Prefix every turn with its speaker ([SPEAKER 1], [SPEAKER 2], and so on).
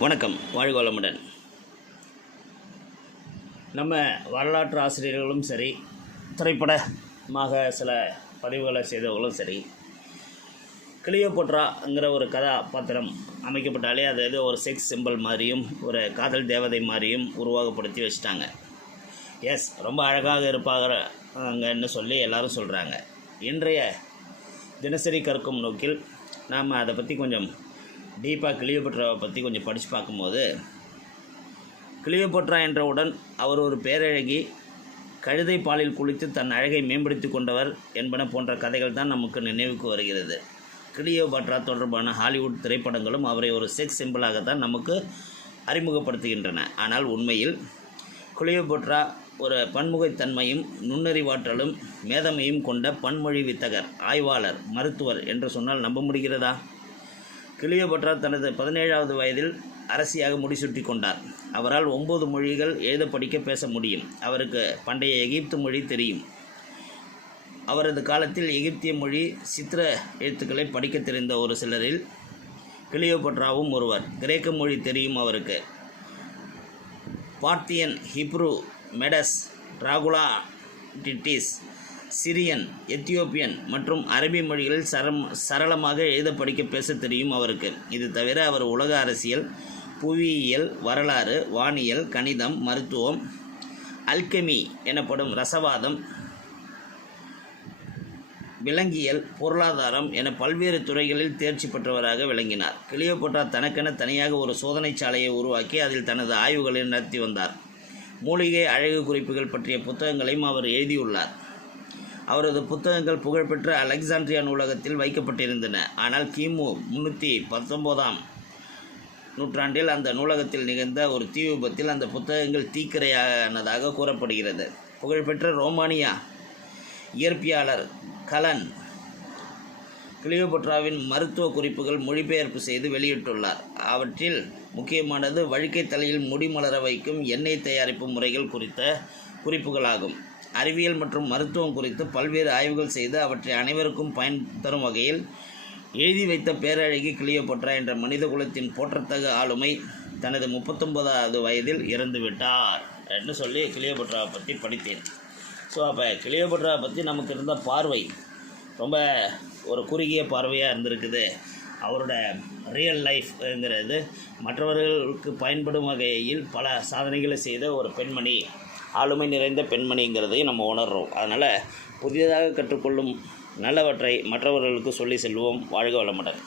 [SPEAKER 1] வணக்கம் வாழ்க வளமுடன் நம்ம வரலாற்று ஆசிரியர்களும் சரி திரைப்படமாக சில பதிவுகளை செய்தவர்களும் சரி கிளியோபோட்ராங்கிற ஒரு கதாபாத்திரம் அமைக்கப்பட்டாலே அது ஏதோ ஒரு செக்ஸ் சிம்பிள் மாதிரியும் ஒரு காதல் தேவதை மாதிரியும் உருவகப்படுத்தி வச்சுட்டாங்க. எஸ் ரொம்ப அழகாக இருப்பாங்கன்னு சொல்லி எல்லாரும் சொல்கிறாங்க இன்றைய தினசரி கற்கும் நோக்கில் நாம் அதை பற்றி கொஞ்சம் டீப்பாக கிளியோபட்ராவை பற்றி கொஞ்சம் படித்து பார்க்கும்போது கிளியோபட்ரா என்றவுடன் அவர் ஒரு பேரழகி கழுதை பாலில் குளித்து தன் அழகை மேம்படுத்தி கொண்டவர் என்பன போன்ற கதைகள் தான் நமக்கு நினைவுக்கு வருகிறது. கிளியோபட்ரா தொடர்பான ஹாலிவுட் திரைப்படங்களும் அவரை ஒரு செக்ஸ் சிம்பிளாகத்தான் நமக்கு அறிமுகப்படுத்துகின்றன. ஆனால் உண்மையில் கிளியோபட்ரா ஒரு பன்முகத்தன்மையும் நுண்ணறிவாற்றலும் மேதமையும் கொண்ட பன்மொழி வித்தகர் ஆய்வாளர் மருத்துவர் என்று சொன்னால் நம்ப முடிகிறதா? கிளியோபட்ரா தனது பதினேழாவது வயதில் அரசியாக முடிசூட்டி கொண்டார். அவரால் ஒன்பது மொழிகள் எழுத படிக்க பேச முடியும். அவருக்கு பண்டைய எகிப்து மொழி தெரியும். அவரது காலத்தில் எகிப்திய மொழி சித்திர எழுத்துக்களை படிக்க தெரிந்த ஒரு சிலரில் கிளியோபட்ராவும் ஒருவர். கிரேக்க மொழி தெரியும் அவருக்கு. பார்த்தியன் ஹிப்ரு மெடஸ் டிராகுலா டிட்டிஸ் சிரியன் எத்தியோப்பியன் மற்றும் அரபி மொழிகளில் சரம் சரளமாக எழுத படிக்க பேச தெரியும் அவருக்கு. இது தவிர அவர் உலக அரசியல் புவியியல் வரலாறு வானியல் கணிதம் மருத்துவம் அல்கெமி எனப்படும் ரசவாதம் விலங்கியல் பொருளாதாரம் என பல்வேறு துறைகளில் தேர்ச்சி பெற்றவராக விளங்கினார். கிளியோபோட்டா தனக்கென தனியாக ஒரு சோதனை சாலையை உருவாக்கி அதில் தனது ஆய்வுகளை நடத்தி வந்தார். மூலிகை அழகு குறிப்புகள் பற்றிய புத்தகங்களையும் அவர் எழுதியுள்ளார். அவரது புத்தகங்கள் புகழ்பெற்ற அலெக்சாண்ட்ரியா நூலகத்தில் வைக்கப்பட்டிருந்தன. ஆனால் கிமு முன்னூற்றி பத்தொம்போதாம் நூற்றாண்டில் அந்த நூலகத்தில் நிகழ்ந்த ஒரு தீ விபத்தில் அந்த புத்தகங்கள் தீக்கிரையானதாக கூறப்படுகிறது. புகழ்பெற்ற ரோமானியா இயற்பியாளர் கலன் கிளியோபட்ராவின் மருத்துவ குறிப்புகள் மொழிபெயர்ப்பு செய்து வெளியிட்டுள்ளார். அவற்றில் முக்கியமானது வழுக்கை தலையில் முடி மலர வைக்கும் எண்ணெய் தயாரிப்பு முறைகள் குறித்த குறிப்புகளாகும். அறிவியல் மற்றும் மருத்துவம் குறித்து பல்வேறு ஆய்வுகள் செய்து அவற்றை அனைவருக்கும் பயன் தரும் வகையில் எழுதி வைத்த பேரழகி கிளியோபட்ரா என்ற மனித குலத்தின் போற்றத்தக ஆளுமை தனது முப்பத்தொன்பதாவது வயதில் இறந்துவிட்டார் என்று சொல்லி கிளியோபட்ராவை பற்றி படித்தேன். ஸோ அப்போ கிளியோபட்ராவை பற்றி நமக்கு இருந்த பார்வை ரொம்ப ஒரு குறுகிய பார்வையாக இருந்திருக்குது. அவரோட ரியல் லைஃப்ங்கிறது மற்றவர்களுக்கு பயன்படும் வகையில் பல சாதனைகளை செய்த ஒரு பெண்மணி ஆளுமை நிறைந்த பெண்மணிங்கிறதையும் நம்ம உணர்கிறோம் அதனால் புதியதாக கற்றுக்கொள்ளும் நல்லவற்றை மற்றவர்களுக்கு சொல்லி செல்வோம். வாழ்க வளமுடன்.